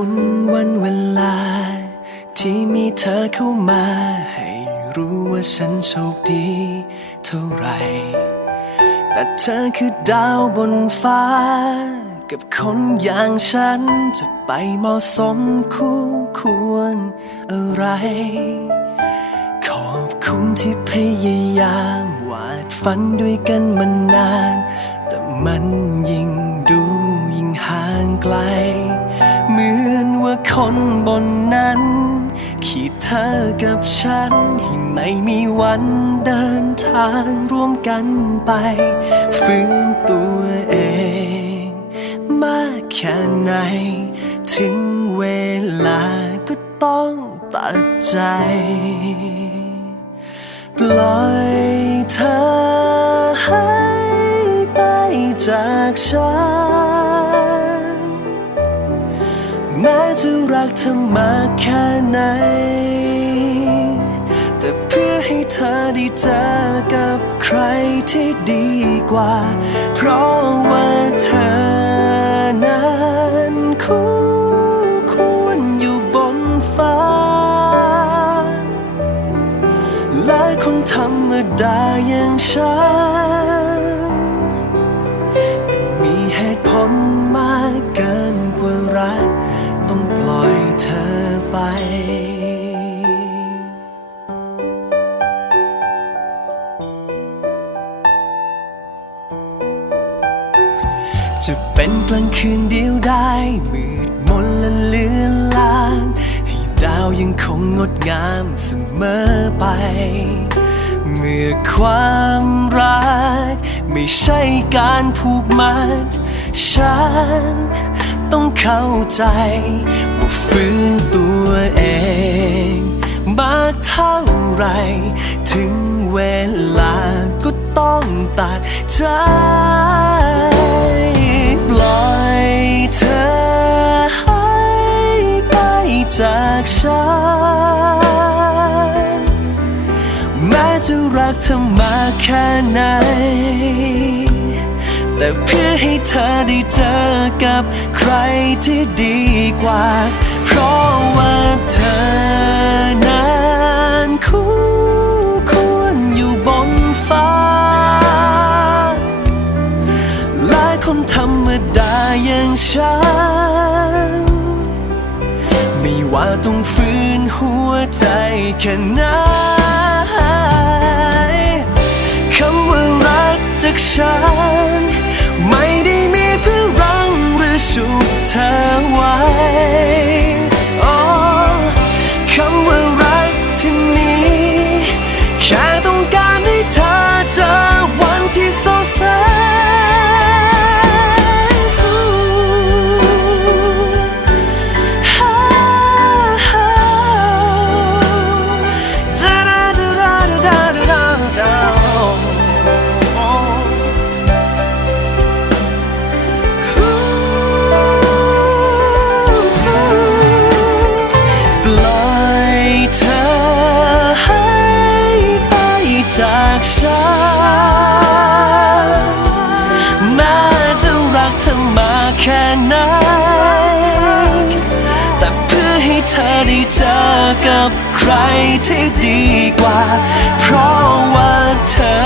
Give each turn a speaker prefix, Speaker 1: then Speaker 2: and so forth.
Speaker 1: ุณวันเวลา ที่มีเธอเข้ามา ให้รู้ว่าฉันโชคดีเท่าไร แต่เธอคือดาวบนฟ้า กับคนอย่างฉันจะไปเหมาะสมคู่ควรอะไร ขอบคุณที่พยายามวาดฝันด้วยกันมานาน คนบนนั้น ขีดเธอกับฉัน ให้ไม่มีวันเดินทางร่วมกันไป ฟื้นตัวเอง มากแค่ไหน ถึงเวลาก็ต้องตัดใจ ปล่อยเธอให้ไปจากฉัน รักเธอมากแค่ไหน แต่เพื่อให้เธอได้เจอกับใครที่ดีกว่า เพราะว่าเธอนั้นคู่ควรอยู่บนฟ้า และคนธรรมดาอย่างฉัน จะเป็นกลางคืนเดียวได้มืดมนและเลือนลางให้ดาวยังคงงดงามเสมอไป เมื่อความรัก ไม่ใช่การผูกมัด ฉันต้องเข้าใจ ว่าฟื้นตัวเองมากเท่าไหรถึงเวลาก็ต้องตัดใจ ล่อยเธอให้ไปจากฉัน แม้จะรักเธอมากแค่ไหน แต่เพื่อให้เธอได้เจอกับใครที่ดีกว่า เพราะ คนธรรมดาอย่างฉัน ไม่ว่าต้องฟื้นหัวใจแค่ไหนคำว่ารักจากฉัน ได้เจอกับใครที่ดีกว่า เพราะว่าเธอ